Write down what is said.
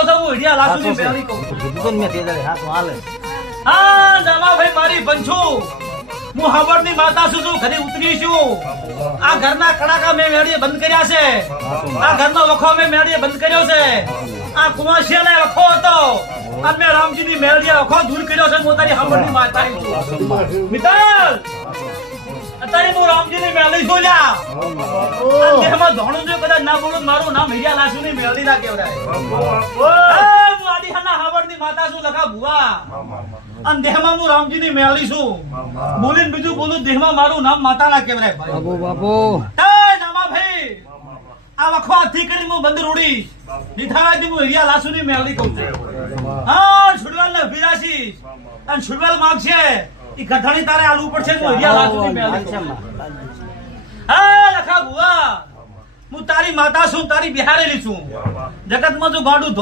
તો હું ઈડિયા લાસુની મેળી કહું કીધું મેં તે દાડે હા તો હાલે હા જમાભાઈ મારી બંછુ હું હાવડની માતા છું ઘરે ઉતરી છું આ ઘરના કડાકા મેં મેળીએ બંધ કર્યા છે આ ઘરનો વખો મેં મેળીએ બંધ કર્યો છે આ કુવાસિયાને વખો હતો અને મેં રામજીની મેળીએ વખો દૂર કર્યો છે હું તારી હાવડની માતા છું મિત્ર અત્યારે હું રામજીની મેળી છું લ્યા દેહમાં ધોણું જો કદાચ ના બોલું મારું નામ હીરા લાસુની મેળી ના કહેવાય હું આદિહાના હાવડની માતા છું લખા ભુવા અને દેહમાં હું રામજીની મેળી છું બોલીને બીજું બોલું દેહમાં મારું નામ માતા ના કહેવાય ભાઈ બાપુ બાપુ એ નામા ભાઈ આ વખો હાથી કરી હું બંધ રોડી નિથાવાથી હું હીરા લાસુની મેળી કહું છું હા છુડવાલ ને વિરાશી અને છુડવાલ માંગશે ઈ ગઠાણી તારે આલુ પડશે હું હીરા લાસુની મેળી કહું હા લખા ભુવા હું તારી માતા છું તારી બિહારેલી છું જગતમાં જો ગાડું